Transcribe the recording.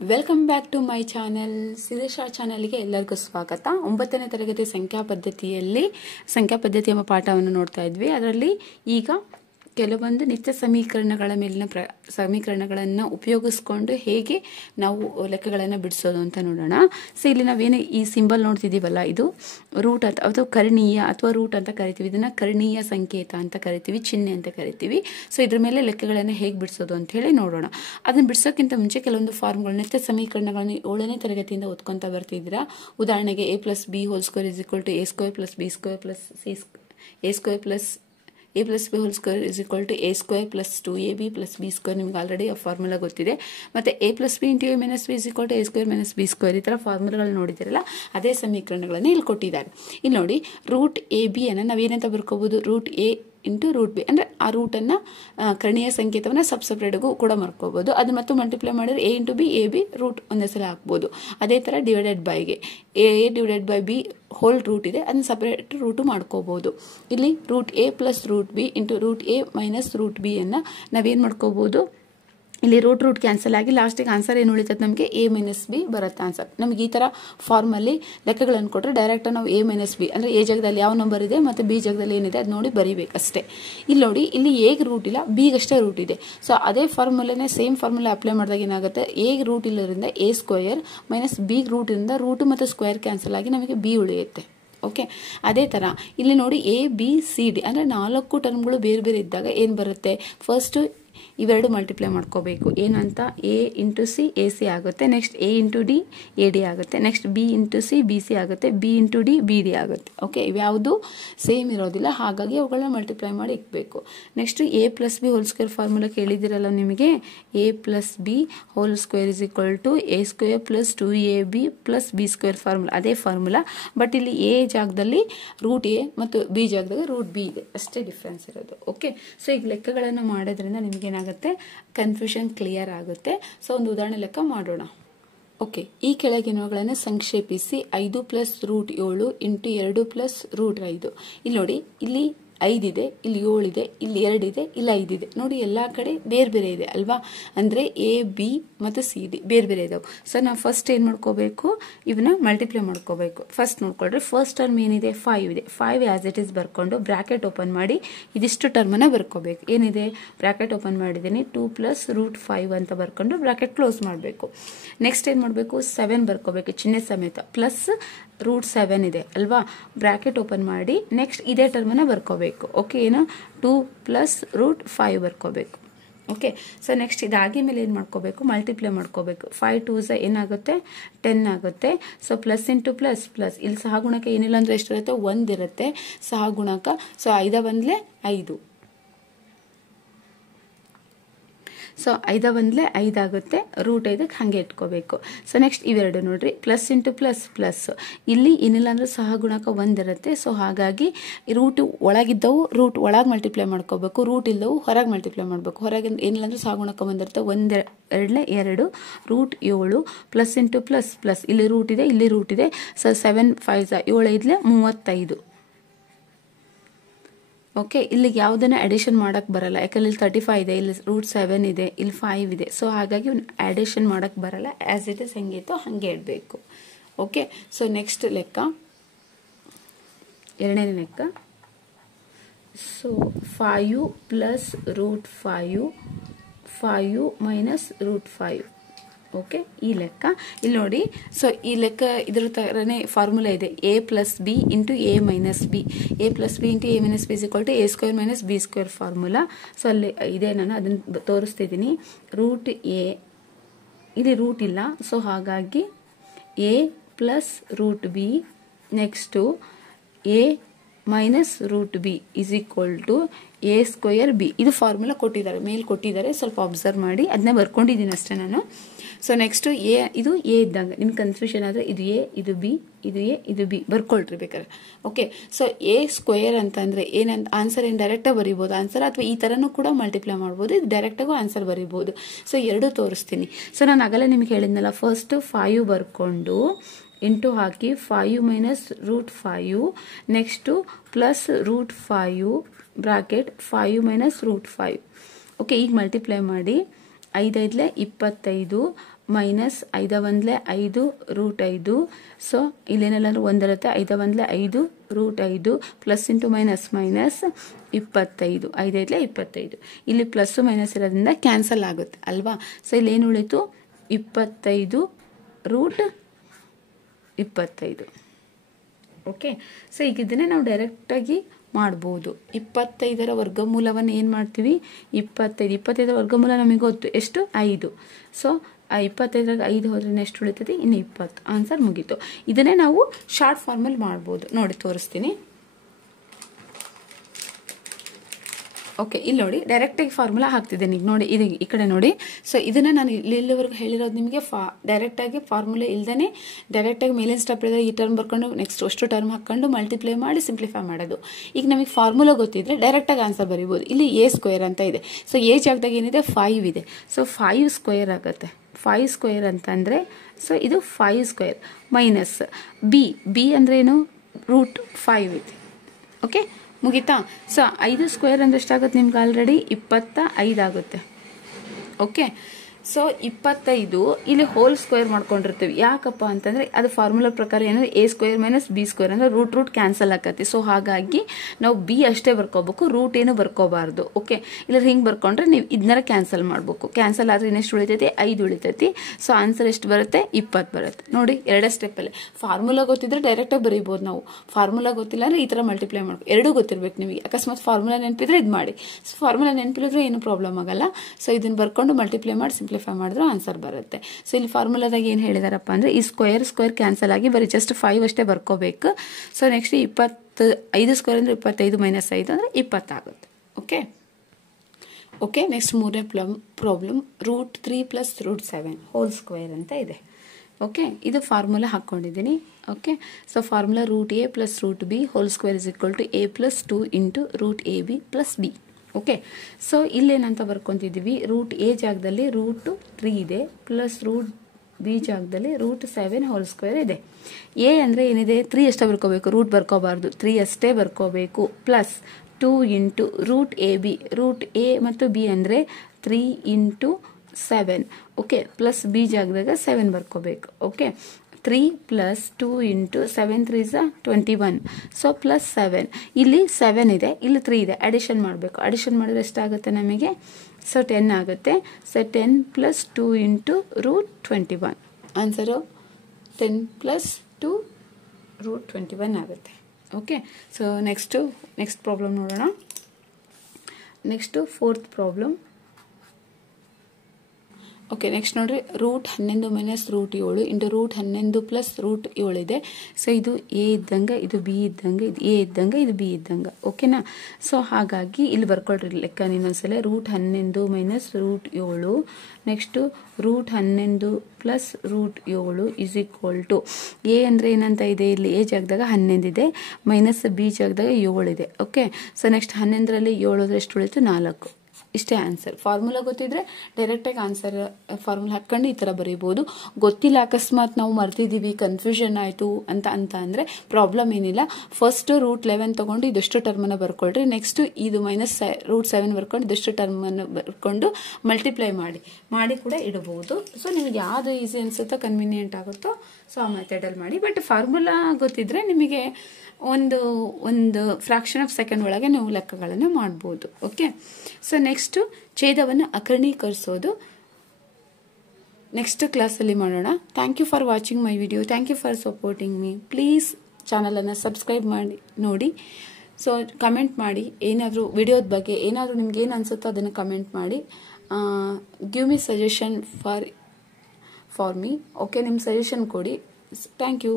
Welcome back to my channel. Siddeshwara ಚಾನೆಲ್ಗೆ ಎಲ್ಲರಿಗೂ ಸ್ವಾಗತ. 9ನೇ ತರಗತಿ ಸಂಖ್ಯಾ ಪದ್ಧತಿ ಎಂಬ ಪಾಠವನ್ನು ನೋಡ್ತಾ ಇದ್ವಿ. ಅದರಲ್ಲಿ ಈಗ ಕೆಲವೊಂದು ನಿತ್ಯ ಸಮೀಕರಣಗಳ ಮೇಲಿನ ಸಮೀಕರಣಗಳನ್ನು ಉಪಯೋಗಿಸ್ಕೊಂಡು ಹೇಗೆ ನಾವು ಲೆಕ್ಕಗಳನ್ನು ಬಿಡಿಸೋದು ಅಂತ ನೋಡೋಣ. ಸೊ ಇಲ್ಲಿ ನಾವೇನು ಈ ಸಿಂಬಲ್ ನೋಡ್ತಿದ್ದೀವಲ್ಲ, ಇದು ರೂಟ್ ಅಥವಾ ಕರ್ಣೀಯ ಅಥವಾ ರೂಟ್ ಅಂತ ಕರಿತೀವಿ. ಇದನ್ನ ಕರ್ಣೀಯ ಸಂಕೇತ ಅಂತ ಕರಿತೀವಿ, ಚಿಹ್ನೆ ಅಂತ ಕರಿತೀವಿ. ಸೊ ಇದ್ರ ಮೇಲೆ ಲೆಕ್ಕಗಳನ್ನು ಹೇಗೆ ಬಿಡಿಸೋದು ಅಂತ ಹೇಳಿ ನೋಡೋಣ. ಅದನ್ನ ಬಿಡಿಸೋಕ್ಕಿಂತ ಮುಂಚೆ ಕೆಲವೊಂದು ಫಾರ್ಮ್ಗಳು, ನಿತ್ಯ ಸಮೀಕರಣಗಳನ್ನು 7ನೇ ತರಗತಿಯಿಂದ ಓದ್ಕೊಂತ ಬರ್ತಿದ್ದೀರಾ. ಉದಾಹರಣೆಗೆ a + b² = a² + b² + c² + a² + a² + b² = 2ab + b². ನಿಮ್ಗೆ ಆಲ್ರೆಡಿ ಆ ಫಾರ್ಮುಲಾ ಗೊತ್ತಿದೆ. ಮತ್ತೆ a + b × a - b = a² - b². ಈ ತರ ಫಾರ್ಮುಲಾಗಳು ನೋಡಿದಿರಲ್ಲ, ಅದೇ ಸಮೀಕರಣಗಳನ್ನ ಇಲ್ಲಿ ಕೊಟ್ಟಿದ್ದಾರೆ. ಇಲ್ಲಿ ನೋಡಿ, ರೂಟ್ ab ಅನ್ನ ನಾವೇನಂತ ಬರ್ಕೋಬಹುದು, ರೂಟ್ a × ರೂಟ್ ಬಿ, ಅಂದ್ರೆ ಆ ರೂಟ್ ಅನ್ನ ಕರ್ಣೀಯ ಸಂಕೇತವನ್ನ ಸಪ್ರೇಟ್ಗೂ ಕೂಡ ಮಾಡ್ಕೋಬಹುದು. ಅದು ಮತ್ತು ಮಲ್ಟಿಪ್ಲೈ ಮಾಡಿದ್ರೆ a × b ab ರೂಟ್ ಒಂದೇ ಸಲ ಹಾಕ್ಬೋದು. ಅದೇ ತರ ಡಿವೈಡೆಡ್ ಬೈಗೆ a/b ಹೋಲ್ ರೂಟ್ ಇದೆ, ಅದನ್ನ ಸಪರೇಟ್ ರೂಟ್ ಮಾಡ್ಕೋಬಹುದು. ಇಲ್ಲಿ root a + root b × root a - root b ಅನ್ನ ನಾವೇನ್ ಮಾಡ್ಕೋಬಹುದು, ಇಲ್ಲಿ ರೂಟ್ ಕ್ಯಾನ್ಸಲ್ ಆಗಿ ಲಾಸ್ಟಿಗೆ ಆನ್ಸರ್ ಏನು ಉಳಿತದೆ, ನಮಗೆ a - b ಬರುತ್ತೆ ಆನ್ಸರ್. ನಮ್ಗೆ ಈ ತರ ಫಾರ್ಮ್ ಅಲ್ಲಿ ಲೆಕ್ಕಗಳನ್ನು ಕೊಟ್ಟರೆ ಡೈರೆಕ್ಟ್ ನಾವು a - b ಅಂದ್ರೆ a ಜಾಗದಲ್ಲಿ ಯಾವ ನಂಬರ್ ಇದೆ ಮತ್ತೆ b ಜಾಗದಲ್ಲಿ ಏನಿದೆ ಅದು ನೋಡಿ ಬರೀಬೇಕಷ್ಟೇ. ಇಲ್ಲಿ ನೋಡಿ, ಇಲ್ಲಿ a ಗೆ ರೂಟ್ ಇಲ್ಲ, b ಗಷ್ಟೇ ರೂಟ್ ಇದೆ. ಸೊ ಅದೇ ಫಾರ್ಮುಲಾನೇ ಸೇಮ್ ಫಾರ್ಮುಲಾ ಅಪ್ಲೈ ಮಾಡಿದಾಗ ಏನಾಗುತ್ತೆ, a ಗೆ ರೂಟ್ ಇಲ್ಲದ್ರಿಂದ a² - b ರೂಟ್ ಇಂದ ರೂಟ್ ಮತ್ತು ಸ್ಕ್ವೇರ್ ಕ್ಯಾನ್ಸಲ್ ಆಗಿ ನಮಗೆ b ಉಳಿಯುತ್ತೆ. ಓಕೆ, ಅದೇ ತರ ಇಲ್ಲಿ ನೋಡಿ, a b c d ಅಂದ್ರೆ 4 ಟರ್ಮ್ಗಳು ಬೇರೆ ಬೇರೆ ಇದ್ದಾಗ ಏನ್ ಬರುತ್ತೆ, ಫಸ್ಟ್ ಇವೆರಡು ಮಲ್ಟಿಪ್ಲೈ ಮಾಡ್ಕೋಬೇಕು. ಏನಂತ, a × c ac ಆಗುತ್ತೆ, ನೆಕ್ಸ್ಟ್ a × d ad ಆಗುತ್ತೆ, ನೆಕ್ಸ್ಟ್ b × c bc ಆಗುತ್ತೆ, b × d bd ಆಗುತ್ತೆ. ಓಕೆ, ಇವ್ಯಾವುದು ಸೇಮ್ ಇರೋದಿಲ್ಲ, ಹಾಗಾಗಿ ಅವುಗಳನ್ನ ಮಲ್ಟಿಪ್ಲೈ ಮಾಡಿ ಇಕ್ಬೇಕು. ನೆಕ್ಸ್ಟ್ a + b ಹೋಲ್² ಫಾರ್ಮುಲಾ ಕೇಳಿದಿರಲ್ಲ ನಿಮಗೆ, a + b ಹೋಲ್² = a² + 2ab + b² formula, ಅದೇ ಫಾರ್ಮುಲಾ. ಬಟ್ ಇಲ್ಲಿ a ಜಾಗದಲ್ಲಿ ರೂಟ್ a ಮತ್ತು b ಜಾಗದಾಗ ರೂಟ್ b ಇದೆ, ಅಷ್ಟೇ ಡಿಫ್ರೆನ್ಸ್ ಇರೋದು. ಓಕೆ, ಸೊ ಈಗ ಲೆಕ್ಕಗಳನ್ನು ಮಾಡೋದ್ರಿಂದ ನಿಮ್ಗೆ ಏನಾಗುತ್ತೆ, ಕನ್ಫ್ಯೂಷನ್ ಕ್ಲಿಯರ್ ಆಗುತ್ತೆ. ಸೊ ಒಂದು ಉದಾಹರಣೆ ಲೆಕ್ಕ ಮಾಡೋಣ. ಓಕೆ, ಈ ಕೆಳಗಿನವುಗಳನ್ನು ಸಂಕ್ಷೇಪಿಸಿ 5 + ರೂಟ್ 7 × 2 + ರೂಟ್ 5. ಇಲ್ಲಿ ನೋಡಿ, ಇಲ್ಲಿ 5 ಇದೆ, ಇಲ್ಲಿ 7 ಇದೆ, ಇಲ್ಲಿ 2 ಇದೆ, ಇಲ್ಲಿ 5 ಇದೆ. ನೋಡಿ, ಎಲ್ಲಾ ಕಡೆ ಬೇರೆ ಬೇರೆ ಇದೆ ಅಲ್ವಾ, ಅಂದ್ರೆ a b ಮತ್ತು c d ಬೇರೆ ಬೇರೆ ಇದಾವೆ. ಸೊ ನಾವು ಫಸ್ಟ್ ಏನ್ ಮಾಡ್ಕೋಬೇಕು, ಇವನ್ನ ಮಲ್ಟಿಪ್ಲೈ ಮಾಡ್ಕೋಬೇಕು. ಫಸ್ಟ್ ನೋಡ್ಕೊಳ್ರಿ, ಫಸ್ಟ್ ಟರ್ಮ್ ಏನಿದೆ, 5 ಇದೆ. 5 ಆಸ್ ಇಟ್ ಇಸ್ ಬರ್ಕೊಂಡು ಬ್ರಾಕೆಟ್ ಓಪನ್ ಮಾಡಿ ಇದಿಷ್ಟು ಟರ್ಮ್ ಅನ್ನ ಬರ್ಕೋಬೇಕು. ಏನಿದೆ, ಬ್ರಾಕೆಟ್ ಓಪನ್ ಮಾಡಿದ್ದೀನಿ, 2 + ರೂಟ್ 5 ಅಂತ ಬರ್ಕೊಂಡು ಬ್ರಾಕೆಟ್ ಕ್ಲೋಸ್ ಮಾಡಬೇಕು. ನೆಕ್ಸ್ಟ್ ಏನ್ ಮಾಡಬೇಕು, 7 ಬರ್ಕೋಬೇಕು ಚಿಹ್ನೆ ಸಮೇತ, ಪ್ಲಸ್ ರೂಟ್ 7 ಇದೆ ಅಲ್ವಾ, ಬ್ರಾಕೆಟ್ ಓಪನ್ ಮಾಡಿ ನೆಕ್ಸ್ಟ್ ಇದೇ ಟರ್ಮ್ ಅನ್ನ ಬರ್ಕೋಬೇಕು. ಓಕೆ, ಏನು, 2 + ರೂಟ್ 5 ಬರ್ಕೋಬೇಕು. ಓಕೆ, ಸೊ ನೆಕ್ಸ್ಟ್ ಇದಾಗಿ ಮೇಲೆ ಏನ್ ಮಾಡ್ಕೋಬೇಕು, ಮಲ್ಟಿಪ್ಲೈ ಮಾಡ್ಕೋಬೇಕು. 5 2s ಏನಾಗುತ್ತೆ, 10 ಆಗುತ್ತೆ. So plus into plus plus, ಇಲ್ಲಿ ಸಹಗುಣಕ ಏನಿಲ್ಲ ಅಂದ್ರೆ ಎಷ್ಟಿರುತ್ತೆ, 1 ಇರುತ್ತೆ ಸಹಗುಣಕ. ಸೊ 5 ಬಂದ್ಲೆ 5, ಸೊ 5 ಬಂದ್ಲೆ 5 ಆಗುತ್ತೆ. ರೂಟ್ 5ಕ್ಕೆ ಹಾಗೆ ಇಟ್ಕೋಬೇಕು. ಸೊ ನೆಕ್ಸ್ಟ್ ಇವೆರಡು ನೋಡ್ರಿ, ಪ್ಲಸ್ ಇಂಟು ಪ್ಲಸ್ ಪ್ಲಸ್, ಇಲ್ಲಿ ಏನಿಲ್ಲ ಅಂದ್ರೆ ಸಹಗುಣಕ 1 ಇರುತ್ತೆ. ಸೊ ಹಾಗಾಗಿ ರೂಟ್ ಒಳಗಿದ್ದವು ರೂಟ್ ಒಳಗೆ ಮಲ್ಟಿಪ್ಲೈ ಮಾಡ್ಕೋಬೇಕು, ರೂಟ್ ಇಲ್ಲವು ಹೊರಗೆ ಮಲ್ಟಿಪ್ಲೈ ಮಾಡಬೇಕು. ಹೊರಗೆ ಏನಿಲ್ಲ ಅಂದ್ರೆ ಸಹಗುಣಕ 1 ಇರುತ್ತೆ, 1 2 root 7 plus into plus plus, ಇಲ್ಲಿ ರೂಟ್ ಇದೆ, ಇಲ್ಲಿ ರೂಟ್ ಇದೆ. ಸೊ 7 5 7 5 35. ಓಕೆ, ಇಲ್ಲಿಗೆ ಯಾವುದನ್ನ ಅಡಿಷನ್ ಮಾಡಕ್ ಬರಲ್ಲ, ಯಾಕಂದ್ರೆ ಇಲ್ಲಿ 35 ಇದೆ, ಇಲ್ಲಿ ರೂಟ್ 7 ಇದೆ, ಇಲ್ಲಿ 5 ಇದೆ. ಸೊ ಹಾಗಾಗಿ ಅಡಿಷನ್ ಮಾಡಕ್ ಬರಲ್ಲ, ಆಸ್ ಇಟ್ ಇಸ್ ಹೆಂಗಿತ್ತು ಹಂಗೆ ಇಡಬೇಕು. ಓಕೆ, ಸೊ ನೆಕ್ಸ್ಟ್ ಲೆಕ್ಕ, ಎರಡನೇ ಲೆಕ್ಕ. So 5 + root 5 root 5. ಓಕೆ, ಈ ಲೆಕ್ಕ ಇಲ್ಲಿ ನೋಡಿ. ಸೊ ಈ ಲೆಕ್ಕ ಇದ್ರ ತರನೇ ಫಾರ್ಮುಲಾ ಇದೆ, a + b × a - b, a + b × a - b = a² - b² formula. So ಅಲ್ಲಿ ಇದೆ, ನಾನು ಅದನ್ನ ತೋರಿಸ್ತಿದ್ದೀನಿ. ರೂಟ್ a, ಇಲ್ಲಿ ರೂಟ್ ಇಲ್ಲ, ಸೊ ಹಾಗಾಗಿ a + root b next a - root b = a² b. ಇದು ಫಾರ್ಮುಲಾ ಕೊಟ್ಟಿದ್ದಾರೆ, ಮೇಲ್ ಕೊಟ್ಟಿದ್ದಾರೆ, ಸ್ವಲ್ಪ ಅಬ್ಸರ್ವ್ ಮಾಡಿ, ಅದನ್ನ ಬರ್ಕೊಂಡಿದ್ದೀನಿ ಅಷ್ಟೇ ನಾನು. ಸೊ ನೆಕ್ಸ್ಟ್ ಇದು a ಇದ್ದಾಗ ನಿಮ್ಗೆ ಕನ್ಫ್ಯೂಷನ್ ಆದ್ರೆ ಇದು a ಇದು b ಇದು a ಇದು b ಬರ್ಕೊಳ್ರಿ ಬೇಕಾದ್ರೆ. ಓಕೆ, ಸೊ a² ಅಂತಂದ್ರೆ ಏನಂತ ಆನ್ಸರ್ ಏನು ಡೈರೆಕ್ಟ್ ಆಗಿ ಬರೀಬಹುದು ಆನ್ಸರ್, ಅಥವಾ ಈ ತರನು ಕೂಡ ಮಲ್ಟಿಪ್ಲೈ ಮಾಡಬಹುದು, ಇದು ಡೈರೆಕ್ಟ್ ಆಗು ಆನ್ಸರ್ ಬರೀಬಹುದು. ಸೊ ಎರಡು ತೋರಿಸ್ತೀನಿ. ಸೊ ನಾನು ಆಗಲೇ ನಿಮ್ಗೆ ಹೇಳಿದ್ನಲ್ಲ, ಫಸ್ಟ್ 5 ಬರ್ಕೊಂಡು ಇಂಟು ಹಾಕಿ 5 - root 5, next plus root 5 bracket 5 - root 5. Okay, ಈಗ ಮಲ್ಟಿಪ್ಲೈ ಮಾಡಿ 5 5 25 ಮೈನಸ್ 5 1 5 ರೂಟ್ 5. ಸೊ ಇಲ್ಲೇನೆಲ್ಲ ಒಂದಿರುತ್ತೆ, 5 1 5 root 5 plus into minus minus 25, 5 5 25. ಇಲ್ಲಿ ಪ್ಲಸ್ ಮೈನಸ್ ಇರೋದ್ರಿಂದ ಕ್ಯಾನ್ಸಲ್ ಆಗುತ್ತೆ ಅಲ್ವಾ. ಸೊ ಇಲ್ಲಿ ಏನು ಉಳಿತು, 25 ರೂಟ್ 25. ಓಕೆ, ಸೊ ಈಗ ಇದನ್ನೇ ನಾವು ಡೈರೆಕ್ಟಾಗಿ ಮಾಡ್ಬೋದು. 25ರ ವರ್ಗಮೂಲವನ್ನು ಏನು ಮಾಡ್ತೀವಿ, 25ರ ವರ್ಗಮೂಲ ನಮಗೆ ಗೊತ್ತು ಎಷ್ಟು, 5. ಸೊ 25ರಾಗ 5 ಹೋದ್ರೆ ಎಷ್ಟು ಉಳಿತದೆ, ಇನ್ನು 20. ಆನ್ಸರ್ ಮುಗೀತು. ಇದನ್ನೇ ನಾವು ಶಾರ್ಟ್ ಫಾರ್ಮಲ್ಲಿ ಮಾಡ್ಬೋದು. ನೋಡಿ ತೋರಿಸ್ತೀನಿ. ಓಕೆ, ಇಲ್ಲಿ ನೋಡಿ ಡೈರೆಕ್ಟಾಗಿ ಫಾರ್ಮುಲಾ ಹಾಕ್ತಿದ್ದೇನೆ. ಈಗ ನೋಡಿ ಇದು ಈ ಕಡೆ ನೋಡಿ. ಸೊ ಇದನ್ನು ನಾನು ಇಲ್ಲಿವರೆಗೂ ಹೇಳಿರೋದು ನಿಮಗೆ ಡೈರೆಕ್ಟಾಗಿ ಫಾರ್ಮುಲಾ ಇಲ್ದೇ ಡೈರೆಕ್ಟಾಗಿ ಮೇಲಿನ ಸ್ಟೆಪ್ ಇಳಿದ್ರೆ ಈ ಟರ್ಮ್ ಬರ್ಕೊಂಡು ನೆಕ್ಸ್ಟ್ ಅಷ್ಟು ಟರ್ಮ್ ಹಾಕ್ಕೊಂಡು ಮಲ್ಟಿಪ್ಲೈ ಮಾಡಿ ಸಿಂಪ್ಲಿಫೈ ಮಾಡೋದು. ಈಗ ನಮಗೆ ಫಾರ್ಮುಲಾ ಗೊತ್ತಿದ್ರೆ ಡೈರೆಕ್ಟಾಗಿ ಆನ್ಸರ್ ಬರೀಬೋದು. ಇಲ್ಲಿ ಎ ಸ್ಕ್ವೇರ್ ಅಂತ ಇದೆ. ಸೊ ಎ ಜಾಗದಾಗ ಏನಿದೆ, 5 ಇದೆ. ಸೊ 5 ಸ್ಕ್ವೇರ್ ಆಗುತ್ತೆ. 5 ಸ್ಕ್ವೇರ್ ಅಂತಂದರೆ ಸೊ ಇದು 5 ಸ್ಕ್ವೇರ್ ಮೈನಸ್ ಬಿ ಅಂದರೆ ಏನು, ರೂಟ್ 5 ಇದೆ. ಓಕೆ, ಮುಗೀತಾ. ಸೊ 5 ಸ್ಕ್ವೇರ್ ಅಂದ್ರೆ ಎಷ್ಟಾಗುತ್ತೆ ನಿಮ್ಗೆ, ಆಲ್ರೆಡಿ 25 ಆಗುತ್ತೆ. ಓಕೆ, ಸೊ 25 ಇಲ್ಲಿ ಹೋಲ್ ಸ್ಕ್ವೇರ್ ಮಾಡ್ಕೊಂಡಿರ್ತೀವಿ. ಯಾಕಪ್ಪ ಅಂತಂದ್ರೆ ಅದು ಫಾರ್ಮುಲಾ ಪ್ರಕಾರ ಏನಂದ್ರೆ A square minus B square ಅಂದ್ರೆ ರೂಟ್ ಕ್ಯಾನ್ಸಲ್ ಆಕತಿ. ಸೊ ಹಾಗಾಗಿ ನಾವು ಬಿ ಅಷ್ಟೇ ಬರ್ಕೋಬೇಕು, ರೂಟ್ ಏನು ಬರ್ಕೋಬಾರ್ದು. ಓಕೆ, ಇಲ್ಲ ಹಿಂಗೆ ಬರ್ಕೊಂಡ್ರೆ ನೀವು ಇದನ್ನ ಕ್ಯಾನ್ಸಲ್ ಮಾಡ್ಬೇಕು. ಕ್ಯಾನ್ಸಲ್ ಆದ್ರೆ ಇನ್ನೆಷ್ಟು ಉಳಿತೈತಿ, 5 ಉಳಿತೈತಿ. ಸೊ ಆನ್ಸರ್ ಎಷ್ಟು ಬರುತ್ತೆ, 20 ಬರುತ್ತೆ. ನೋಡಿ ಎರಡೇ ಸ್ಟೆಪ್ಪಲ್ಲಿ. ಫಾರ್ಮುಲಾ ಗೊತ್ತಿದ್ರೆ ಡೈರೆಕ್ಟಾಗಿ ಬರೀಬೋದು ನಾವು. ಫಾರ್ಮುಲಾ ಗೊತ್ತಿಲ್ಲ ಅಂದ್ರೆ ಈ ಥರ ಮಲ್ಟಿಪ್ಲೈ ಮಾಡ್ಬೇಕು. ಎರಡೂ ಗೊತ್ತಿರ್ಬೇಕು ನಿಮಗೆ. ಅಕಸ್ಮಾತ್ ಫಾರ್ಮುಲಾ ನೆನಪಿದ್ರೆ ಇದು ಮಾಡಿ. ಸೊ ಫಾರ್ಮುಲಾ ನೆನಪಿದ್ರೆ ಏನು ಪ್ರಾಬ್ಲಮ್ ಆಗಲ್ಲ. ಸೊ ಇದನ್ನ ಬರ್ಕೊಂಡು ಮಲ್ಟಿಪ್ಲೈ ಮಾಡಿ ಸಿಂಪ್ಲಿಫೈ ಮಾಡಿದ್ರೆ ಆನ್ಸರ್ ಬರುತ್ತೆ. ಸೊ ಇಲ್ಲಿ ಫಾರ್ಮುಲಾದಾಗ ಏನು ಹೇಳಿದಾರಪ್ಪ ಅಂದ್ರೆ ಈ ಸ್ಕ್ವೇರ್ ಕ್ಯಾನ್ಸಲ್ ಆಗಿ ಬರೀ ಜಸ್ಟ್ 5 ಅಷ್ಟೇ ಬರ್ಕೋಬೇಕು. ಸೊ ನೆಕ್ಸ್ಟ್ 25 ಸ್ಕ್ವೇರ್ ಅಂದ್ರೆ 25 ಮೈನಸ್ 5 ಅಂದ್ರೆ 20 ಆಗುತ್ತೆ. ಓಕೆ, ನೆಕ್ಸ್ಟ್ ಮೂರನೇ problem, root 3 plus root 7 whole square ಅಂತ ಇದೆ. ಓಕೆ, ಇದು ಫಾರ್ಮುಲಾ ಹಾಕ್ಕೊಂಡಿದ್ದೀನಿ. Okay, so formula root A plus root B whole square is equal to A plus 2 into root A B plus B. Okay, so ಇಲ್ಲೇನಂತ ಬರ್ಕೊತಿದ್ದೀವಿ, root A ಜಾಗದಲ್ಲಿ root 3 ಇದೆ plus root B ಜಾಗದಲ್ಲಿ root 7 whole square ಇದೆ. A ಅಂದರೆ ಏನಿದೆ, 3 ಅಷ್ಟೇ ಬರ್ಕೋಬೇಕು, ರೂಟ್ ಬರ್ಕೋಬಾರ್ದು, 3 ಅಷ್ಟೇ ಬರ್ಕೋಬೇಕು. ಪ್ಲಸ್ 2 ಇಂಟು ರೂಟ್ ಎ ಮತ್ತು ಬಿ ಅಂದರೆ 3 ಇಂಟು 7. ಓಕೆ, ಪ್ಲಸ್ ಬಿ ಜಾಗದಾಗ 7 ಬರ್ಕೋಬೇಕು. Okay, 3 plus 2 into 7 3 is 21. So plus 7, ಇಲ್ಲಿ 7 ಇದೆ, ಇಲ್ಲಿ 3 ಇದೆ, ಅಡಿಷನ್ ಮಾಡಬೇಕು. ಅಡಿಷನ್ ಮಾಡಿದ್ರೆ ಎಷ್ಟಾಗುತ್ತೆ ನಮಗೆ, ಸೊ 10 ಆಗುತ್ತೆ. So 10 plus 2 into root 21. Answer 10 plus 2 root 21 ಆಗುತ್ತೆ. ಓಕೆ, ಸೊ ನೆಕ್ಸ್ಟ್ ಪ್ರಾಬ್ಲಮ್ ನೋಡೋಣ. Next 4th problem. Okay, next ನೋಡ್ರಿ, root 11 minus root 7 into root 11 plus root 7 ಇದೆ. ಸೊ ಇದು ಎ ಇದ್ದಂಗೆ, ಇದು ಬಿ ಇದ್ದಂಗೆ, ಇದು ಎ ಇದ್ದಂಗೆ, ಇದು ಬಿ ಇದ್ದಂಗೆ. ಓಕೆನಾ. ಸೊ ಹಾಗಾಗಿ ಇಲ್ಲಿ ಬರ್ಕೊಳ್ರಿ ಲೆಕ್ಕ ಇನ್ನೊಂದ್ಸಲ. Root 11 minus root 7 next root 11 plus root 7 is equal to a ಅಂದರೆ ಏನಂತ ಇದೆ, ಇಲ್ಲಿ ಎ ಜಾಗದಾಗ 11 ಇದೆ ಮೈನಸ್ ಬಿ ಜಾಗದಾಗ 7 ಇದೆ. ಓಕೆ, ಸೊ ನೆಕ್ಸ್ಟ್ 11ರಲ್ಲಿ 7 ಎಷ್ಟು ಉಳಿತು, 4. ಇಷ್ಟೇ ಆನ್ಸರ್. ಫಾರ್ಮುಲಾ ಗೊತ್ತಿದ್ರೆ ಡೈರೆಕ್ಟಾಗಿ ಆನ್ಸರ್ ಫಾರ್ಮುಲಾ ಹಾಕ್ಕೊಂಡು ಈ ಥರ ಬರೀಬೋದು. ಗೊತ್ತಿಲ್ಲ, ಅಕಸ್ಮಾತ್ ನಾವು ಮರ್ತಿದ್ದೀವಿ, ಕನ್ಫ್ಯೂಷನ್ ಆಯಿತು ಅಂತ ಅಂದರೆ ಪ್ರಾಬ್ಲಮ್ ಏನಿಲ್ಲ. ಫಸ್ಟ್ ರೂಟ್ 11 ತೊಗೊಂಡು ಇದಷ್ಟು ಟರ್ಮನ್ನು ಬರ್ಕೊಳ್ರಿ. ನೆಕ್ಸ್ಟ್ ಇದು ಮೈನಸ್ ರೂಟ್ 7 ಬರ್ಕೊಂಡು ಇದಷ್ಟು ಟರ್ಮನ್ನು ಬರ್ಕೊಂಡು ಮಲ್ಟಿಪ್ಲೈ ಮಾಡಿ ಕೂಡ ಇಡಬಹುದು. ಸೊ ನಿಮಗೆ ಯಾವುದು ಈಸಿ ಅನಿಸುತ್ತೋ, ಕನ್ವೀನಿಯೆಂಟ್ ಆಗುತ್ತೋ, ಸೊ ಆ ಮೆಥಡಲ್ಲಿ ಮಾಡಿ. ಬಟ್ ಫಾರ್ಮುಲಾ ಗೊತ್ತಿದ್ರೆ ನಿಮಗೆ ಒಂದು ಫ್ರಾಕ್ಷನ್ ಆಫ್ ಸೆಕೆಂಡ್ ಒಳಗೆ ನೀವು ಲೆಕ್ಕಗಳನ್ನು ಮಾಡ್ಬೋದು. ಓಕೆ, ಸೊ ನೆಕ್ಸ್ಟು ಛೇದವನ್ನು ಅಕರ್ಣೀಕರಿಸೋದು ನೆಕ್ಸ್ಟ್ ಕ್ಲಾಸಲ್ಲಿ ಮಾಡೋಣ. Thank you for watching my video. Thank you for supporting me. Please ಚಾನಲನ್ನು ಸಬ್ಸ್ಕ್ರೈಬ್ ಮಾಡಿ ನೋಡಿ. ಸೊ ಕಮೆಂಟ್ ಮಾಡಿ, ಏನಾದರೂ ವಿಡಿಯೋದ ಬಗ್ಗೆ ಏನಾದರೂ ನಿಮ್ಗೆ ಏನು ಅನಿಸುತ್ತೋ ಅದನ್ನು ಕಮೆಂಟ್ ಮಾಡಿ. Give me suggestion for me. Okay, ನಿಮ್ಮ ಸಜೆಷನ್ ಕೊಡಿ. Thank you.